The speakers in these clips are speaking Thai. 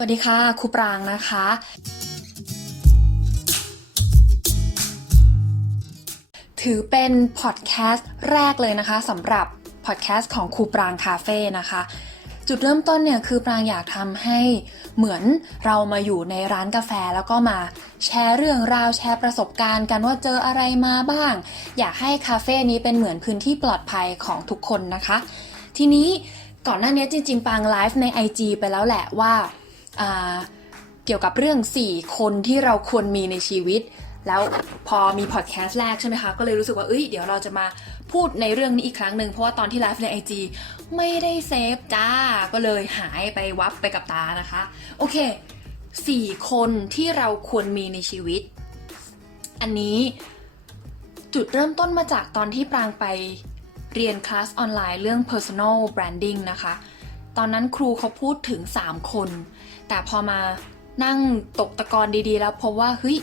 สวัสดีค่ะครูปรางนะคะ ถือเป็นพอดแคสต์แรกเลยนะคะสำหรับพอดแคสต์ของครูปรางคาเฟ่นะคะจุดเริ่มต้นเนี่ยคือปรางอยากทำให้เหมือนเรามาอยู่ในร้านกาแฟแล้วก็มาแชร์เรื่องราวแชร์ประสบการณ์กันว่าเจออะไรมาบ้าง อยากให้คาเฟ่นี้เป็นเหมือนพื้นที่ปลอดภัยของทุกคนนะคะ ทีนี้ก่อนหน้านี้จริง ๆ ปางไลฟ์ใน IG ไปแล้วแหละว่าอ่า เกี่ยวกับเรื่อง 4 คนที่เราควรมีในชีวิต แล้วพอมีพอดแคสต์แรกใช่ไหมคะ ก็เลยรู้สึกว่าเอ้ยเดี๋ยวเราจะมาพูดในเรื่องนี้อีกครั้งหนึ่งเพราะว่าตอนที่ไลฟ์ใน IG ไม่ได้เซฟจ้า ก็เลยหายไปวับไปกับตานะคะ โอเค 4 คนที่เราควรมีในชีวิต อันนี้จุดเริ่มต้นมาจากตอนที่ปรางไปเรียนคลาสออนไลน์เรื่อง personal branding นะคะ ตอนนั้นครูเขาพูดถึง 3 คน แต่พอมานั่งตกตะกอนดีๆ แล้วพบว่าเฮ้ย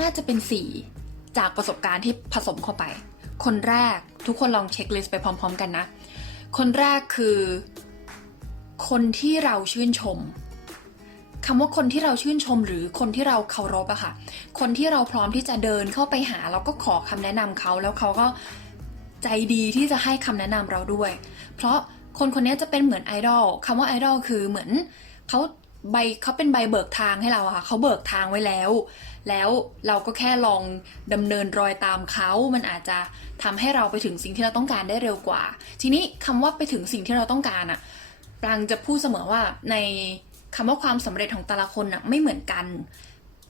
น่าจะเป็น4จากประสบการณ์ที่ผสมเข้าไป คนแรกทุกคนลองเช็คลิสต์ไปพร้อม ๆ กันนะ คนแรกคือ คนที่เราชื่นชมคำว่าคนที่เราชื่นชมหรือคนที่เราเคารพอะค่ะ คนที่เราพร้อมที่จะเดินเข้าไปหาแล้วก็ขอคำแนะนำเขาแล้วเขาก็ใจดีที่จะให้คำแนะนำเราด้วย เพราะคนคนนี้จะเป็นเหมือนไอดอลคำว่าไอดอลคือเหมือนเขา ใบเขาเป็นใบเบิกทางให้เราอะค่ะเขาเบิกทางไว้แล้ว แล้วเราก็แค่ลองดำเนินรอยตามเขามันอาจจะทำให้เราไปถึงสิ่งที่เราต้องการได้เร็วกว่า ทีนี้คำว่าไปถึงสิ่งที่เราต้องการอะปรางจะพูดเสมอว่าในคำว่าความสำเร็จของแต่ละคนอะไม่เหมือนกัน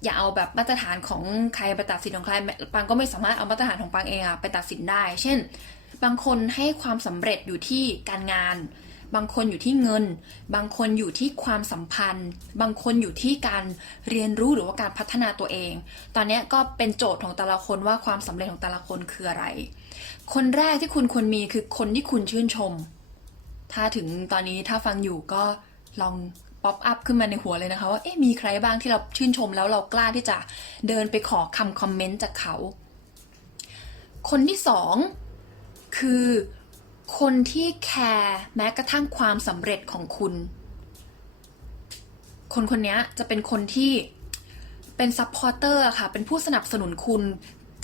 อย่าเอาแบบมาตรฐานของใครไปตัดสินของใครปางก็ไม่สามารถเอามาตรฐานของปางเองอะไปตัดสินได้ เช่น บางคนให้ความสำเร็จอยู่ที่การงาน บางคนอยู่ที่เงิน บางคนอยู่ที่ความสัมพันธ์ บางคนอยู่ที่การเรียนรู้หรือว่าการพัฒนาตัวเอง ตอนนี้ก็เป็นโจทย์ของแต่ละคนว่าความสำเร็จของแต่ละคนคืออะไร คนแรกที่คุณควรมีคือคนที่คุณชื่นชม ถ้าถึงตอนนี้ถ้าฟังอยู่ก็ลองป๊อปอัพขึ้นมาในหัวเลยนะคะว่าเอ๊ะมีใครบ้างที่เราชื่นชมแล้วเรากล้าที่จะเดินไปขอคำคอมเมนต์จากเขา คนที่สองคือ คนที่แคร์แม้กระทั่งความสำเร็จของคุณ คนคนนี้จะเป็นคนที่เป็นซัพพอร์เตอร์ค่ะ เป็นผู้สนับสนุนคุณ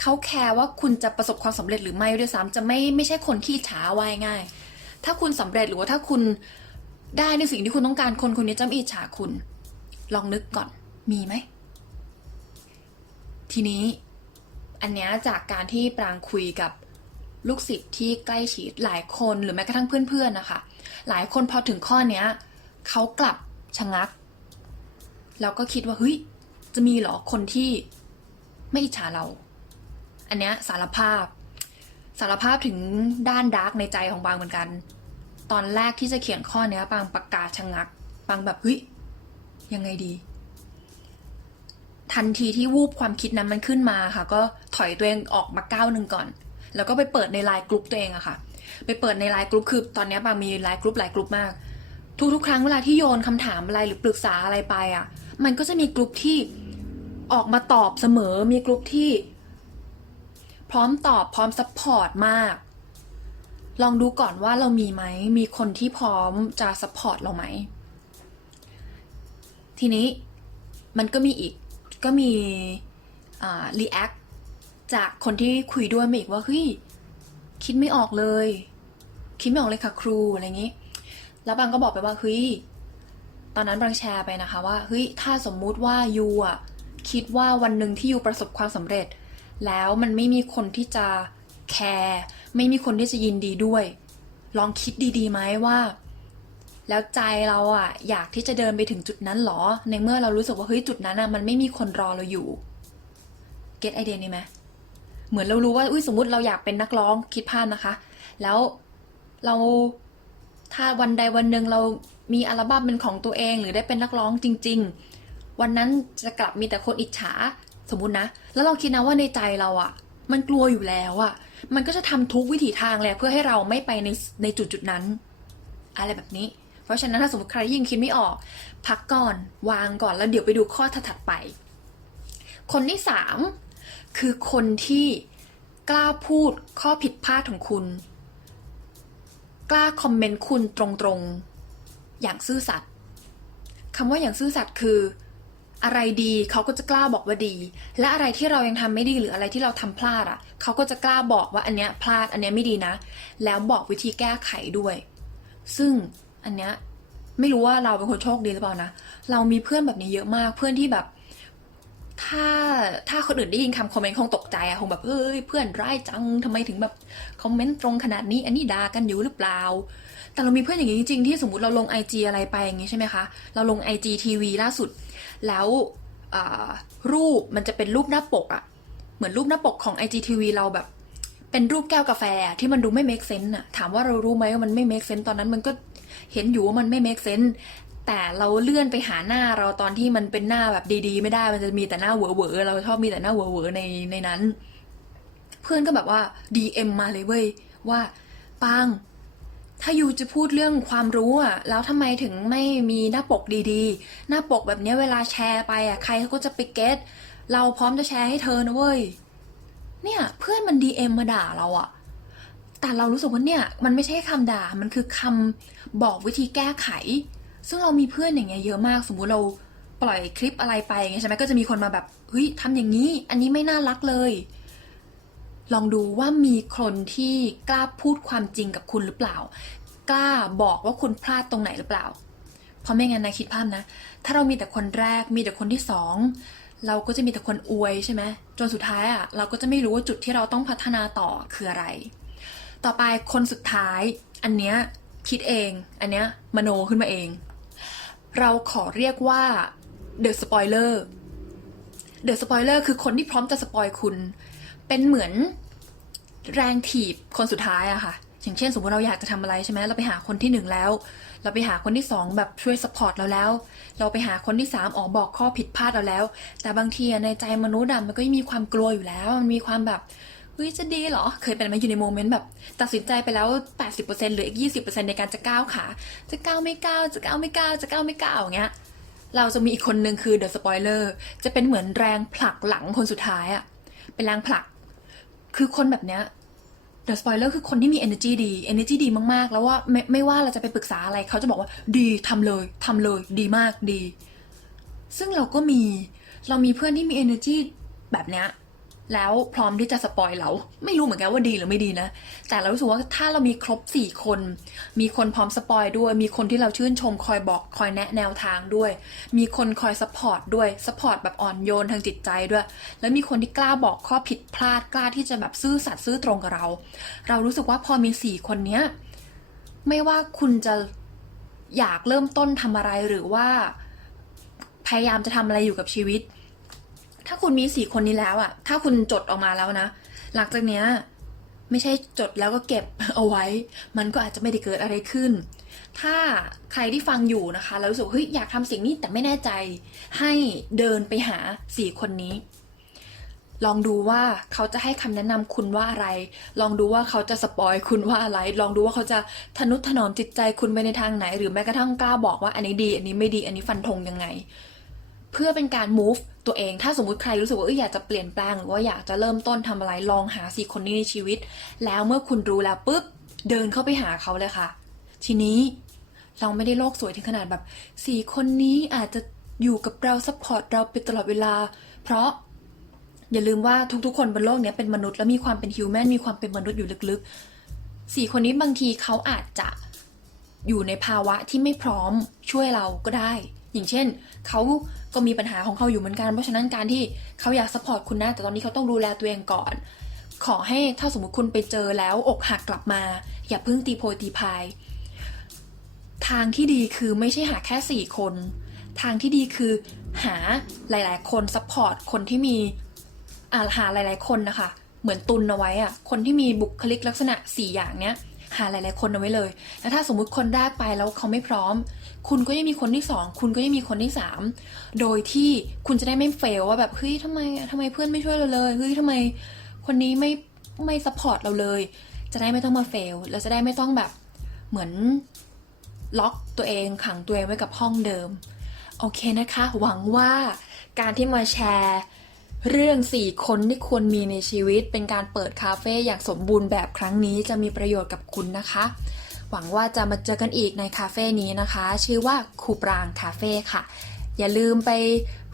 เขาแคร์ว่าคุณจะประสบความสำเร็จหรือไม่ด้วยซ้ำจะไม่ไม่ใช่คนที่อิจฉาวายง่าย ถ้าคุณสำเร็จหรือว่าถ้าคุณได้ในสิ่งที่คุณต้องการคนคนนี้จะไม่อิจฉาคุณ ลองนึกก่อนมีไหม ทีนี้ อันเนี้ยจากการที่ปรางคุยกับ ลูกศิษย์ที่ใกล้ชิดหลายคนหรือแม้กระทั่งเพื่อนๆนะคะ หลายคนพอถึงข้อเนี้ยเขากลับชะงัก แล้วก็คิดว่าเฮ้ยจะมีหรอคนที่ไม่อิจฉาเรา อันเนี้ยสารภาพ สารภาพถึงด้านดาร์กในใจของบางเหมือนกัน ตอนแรกที่จะเขียนข้อเนี้ยปางประกาศชะงักปางแบบเฮ้ยยังไงดีทันทีที่วูบความคิดนั้นมันขึ้นมาค่ะ ก็ถอยตัวเองออกมาก้าวหนึ่งก่อน แล้วก็ไปเปิดในไลน์กลุ่มตัวเองอะค่ะ ไปเปิดในไลน์กลุ่มคือตอนนี้บางมีไลน์กลุ่มหลายกลุ่มมาก ทุกๆ ครั้งเวลาที่โยนคำถามอะไรหรือปรึกษาอะไรไปอะมันก็จะมีกลุ่มที่ออกมาตอบเสมอ มีกลุ่มที่พร้อมตอบพร้อมซัพพอร์ตมาก ลองดูก่อนว่าเรามีไหม มีคนที่พร้อมจะซัพพอร์ตเราไหม ทีนี้มันก็มีอีก ก็มี react จากคนที่คุยด้วยมาอีกว่าเฮ้ยคิดไม่ออกเลย คิดไม่ออกเลยค่ะครูอะไรอย่างนี้ แล้วบางก็บอกไปว่าเฮ้ยตอนนั้นบางแชร์ไปนะคะว่าเฮ้ยถ้าสมมุติว่ายูอะคิดว่าวันหนึ่งที่ยูประสบความสำเร็จ แล้วมันไม่มีคนที่จะแคร์ไม่มีคนที่จะยินดีด้วย ลองคิดดีๆไหมว่า แล้วใจเราอะอยากที่จะเดินไปถึงจุดนั้นหรอ ในเมื่อเรารู้สึกว่าเฮ้ยจุดนั้นอะมันไม่มีคนรอเราอยู่ เก็ตไอเดียนี้ไหม เหมือนเรารู้ว่าอุ้ยสมมติเราอยากเป็นนักร้องคิดภาพนะคะ แล้วเราถ้าวันใดวันหนึ่งเรามีอัลบั้มเป็นของตัวเอง หรือได้เป็นนักร้องจริง ๆ วันนั้นจะกลับมีแต่คนอิจฉาสมมตินะ แล้วเราคิดนะว่าในใจเราอะมันกลัวอยู่แล้วอะมันก็จะทำทุกวิถีทางเลยเพื่อให้เราไม่ไปในในจุดจุดนั้น อะไรแบบนี้ เพราะฉะนั้นถ้าสมมติใครที่ยังคิดไม่ออก พักก่อนวางก่อนแล้วเดี๋ยวไปดูข้อถัดๆไป คนที่สาม คือคนที่กล้าพูดข้อผิดพลาดของคุณ กล้าคอมเมนต์คุณตรงๆ อย่างซื่อสัตย์คำว่าอย่างซื่อสัตย์คือ อะไรดีเขาก็จะกล้าบอกว่าดี และอะไรที่เรายังทำไม่ดีหรืออะไรที่เราทำพลาดอะเขาก็จะกล้าบอกว่าอันเนี้ยพลาดอันเนี้ยไม่ดีนะ แล้วบอกวิธีแก้ไขด้วย ซึ่งอันเนี้ยไม่รู้ว่าเราเป็นคนโชคดีหรือเปล่านะ เรามีเพื่อนแบบนี้เยอะมาก เพื่อนที่แบบ ถ้าถ้าคนอื่นได้ยินคำคอมเมนต์คงตกใจอะคงแบบเฮ้ยเพื่อนร้ายจังทำไมถึงแบบคอมเมนต์ตรงขนาดนี้ อันนี้ด่ากันอยู่หรือเปล่า แต่เรามีเพื่อนอย่างนี้จริงๆที่สมมติเราลง IG อะไรไปอย่างนี้ใช่ไหมคะ เราลง IG TV ล่าสุด แล้วรูปมันจะเป็นรูปหน้าปกอะเหมือนรูปหน้าปกของ IGTV เราแบบ เป็นรูปแก้วกาแฟที่มันดูไม่ make sense อะถามว่าเรารู้ไหมว่ามันไม่ make sense ตอนนั้นมันก็เห็นอยู่ว่ามันไม่ make sense แต่เราเลื่อนไปหาหน้าเราตอนที่มันเป็นหน้าแบบดีๆ ไม่ได้มันจะมีแต่หน้าเหวอๆเราชอบมีแต่หน้าเหวอๆในในนั้น เพื่อนก็แบบว่า DM มาเลยเว้ยว่าปังถ้ายูจะพูดเรื่องความรู้อะ แล้วทำไมถึงไม่มีหน้าปกดีๆ หน้าปกแบบนี้เวลาแชร์ไปอะ ใครเขาก็จะไปเก็ตเราพร้อมจะแชร์ให้เธอนะเว้ย เนี่ยเพื่อนมัน DM มาด่าเราอะ แต่เรารู้สึกว่าเนี่ย มันไม่ใช่คำด่า มันคือคำบอกวิธีแก้ไข ซึ่งเรามีเพื่อนอย่างเงี้ยเยอะมาก สมมุติเราปล่อยคลิปอะไรไปอย่างเงี้ยใช่ไหมก็จะมีคนมาแบบเฮ้ยทำอย่างนี้ อันนี้ไม่น่ารักเลย ลองดูว่ามีคนที่กล้าพูดความจริงกับคุณหรือเปล่า กล้าบอกว่าคุณพลาดตรงไหนหรือเปล่า เพราะไม่งั้นนะคิดภาพนะ ถ้าเรามีแต่คนแรกมีแต่คนที่สองเราก็จะมีแต่คนอวยใช่ไหมจนสุดท้ายอะเราก็จะไม่รู้ว่าจุดที่เราต้องพัฒนาต่อคืออะไร ต่อไปคนสุดท้าย อันเนี้ยคิดเอง อันเนี้ยมโนขึ้นมาเอง เราขอเรียกว่า The Spoiler The Spoiler คือคนที่พร้อมจะสปอยคุณ เป็นเหมือนแรงถีบคนสุดท้ายอะค่ะ อย่างเช่น สมมติเราอยากจะทำอะไรใช่ไหมเราไปหาคนที่หนึ่งแล้ว เราไปหาคนที่สองแบบช่วยสปอร์ตเราแล้ว เราไปหาคนที่สามออกบอกข้อผิดพลาดเราแล้ว แต่บางทีในใจมนุษย์อะมันก็ยังมีความกลัวอยู่แล้ว มันมีความแบบ เฮ้ยจะดีเหรอ เคยเป็นไหมอยู่ในโมเมนต์แบบ ตัดสินใจไปแล้ว 80%เหลืออีก 20%ในการจะก้าวขาจะก้าวไม่ก้าวจะก้าวไม่ก้าวจะก้าวไม่ก้าวอย่างเงี้ยเราจะมีอีกคนนึงคือ The Spoiler จะเป็นเหมือนแรงผลักหลังคนสุดท้ายอะเป็นแรงผลัก คือคนแบบเนี้ย The Spoiler คือคนที่มี energy ดี energy ดีมากๆ แล้วว่าไม่ไม่ว่าเราจะไปปรึกษาอะไรเขาจะบอกว่าดีทำเลยทำเลยดีมากดี ซึ่งเราก็มีเรามีเพื่อนที่มี energy แบบเนี้ย แล้วพร้อมที่จะสปอยเรา ไม่รู้เหมือนกันว่าดีหรือไม่ดีนะ แต่เรารู้สึกว่าถ้าเรามีครบ 4 คน มีคนพร้อมสปอยด้วย มีคนที่เราชื่นชมคอยบอกคอยแนะแนวทางด้วย มีคนคอยสปอร์ตด้วยสปอร์ตแบบอ่อนโยนทางจิตใจด้วย แล้วมีคนที่กล้าบอกข้อผิดพลาดกล้าที่จะแบบซื่อสัตย์ซื่อตรงกับเรา เรารู้สึกว่าพอมี 4 คนเนี้ยไม่ว่าคุณจะอยากเริ่มต้นทำอะไรหรือว่า พยายามจะทำอะไรอยู่กับชีวิต ถ้าคุณมีสี่คนนี้แล้วอะถ้าคุณจดออกมาแล้วนะ หลังจากเนี้ยไม่ใช่จดแล้วก็เก็บเอาไว้ มันก็อาจจะไม่ได้เกิดอะไรขึ้น ถ้าใครที่ฟังอยู่นะคะ แล้วรู้สึกเฮ้ยอยากทำสิ่งนี้แต่ไม่แน่ใจ ให้เดินไปหาสี่คนนี้ ลองดูว่าเขาจะให้คำแนะนำคุณว่าอะไร ลองดูว่าเขาจะสปอยคุณว่าอะไร ลองดูว่าเขาจะทนุถนอมจิตใจคุณไปในทางไหน หรือแม้กระทั่งกล้าบอกว่าอันนี้ดี อันนี้ไม่ดี อันนี้ฟันธงยังไง เพื่อเป็นการ move ตัวเอง ถ้าสมมุติใครรู้สึกว่าเอออยากจะเปลี่ยนแปลงหรือว่าอยากจะเริ่มต้นทำอะไรลองหาสี่คนนี้ในชีวิต แล้วเมื่อคุณรู้แล้วปุ๊บเดินเข้าไปหาเขาเลยค่ะ ทีนี้เราไม่ได้โลกสวยถึงขนาดแบบสี่คนนี้อาจจะอยู่กับเราซัพพอร์ตเราไปตลอดเวลา เพราะอย่าลืมว่าทุกๆ คนบนโลกนี้เป็นมนุษย์และมีความเป็นฮิวแมนมีความเป็นมนุษย์อยู่ลึกๆสี่คนนี้บางทีเขาอาจจะอยู่ในภาวะที่ไม่พร้อมช่วยเราก็ได้ อย่างเช่น เขาก็มีปัญหาของเขาอยู่เหมือนกัน เพราะฉะนั้นการที่เขาอยากสปอร์ตคุณนะ แต่ตอนนี้เขาต้องดูแลตัวเองก่อน ขอให้ถ้าสมมติคุณไปเจอแล้วอกหักกลับมา อย่าเพิ่งตีโพยตีพาย ทางที่ดีคือไม่ใช่หาแค่สี่คน ทางที่ดีคือหาหลาย ๆ คนซัพพอร์ตคนที่มีอาหาหลาย ๆ คนนะคะ เหมือนตุนเอาไว้อะคนที่มีบุคลิกลักษณะ 4 อย่างเนี้ย หาหลายๆคนเอาไว้เลย แล้วถ้าสมมุติคนแรกไปแล้วเขาไม่พร้อม คุณก็ยังมีคนที่ 2 คุณก็ยังมีคนที่ 3 โดยที่คุณจะได้ไม่เฟลว่าแบบเฮ้ยทำไมทำไมเพื่อนไม่ช่วยเราเลยเฮ้ยทำไมคนนี้ไม่ไม่ซัพพอร์ตเราเลย จะได้ไม่ต้องมาเฟลแล้วจะได้ไม่ต้องแบบเหมือนล็อกตัวเองขังตัวเองไว้กับห้องเดิม โอเคนะคะ หวังว่าการที่มาแชร์ เรื่อง 4 คนที่ควรมีในชีวิตเป็นการเปิดคาเฟ่อย่างสมบูรณ์แบบครั้งนี้จะมีประโยชน์กับคุณนะคะ หวังว่าจะมาเจอกันอีกในคาเฟ่นี้นะคะ ชื่อว่าคูปรางคาเฟ่ค่ะ อย่าลืมไป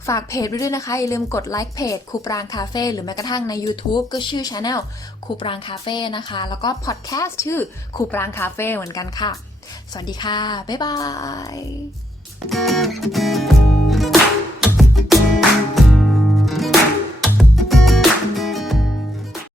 ฝากเพจไว้ด้วยนะคะ อย่าลืมกดไลค์เพจคูปรางคาเฟ่หรือแม้กระทั่งใน YouTube ก็ชื่อช anel คูปรางคาเฟ่นะคะ แล้วก็พอดแคสต์ชื่อคูปรางคาเฟ่เหมือนกันค่ะ สวัสดีค่ะ บ๊ายบาย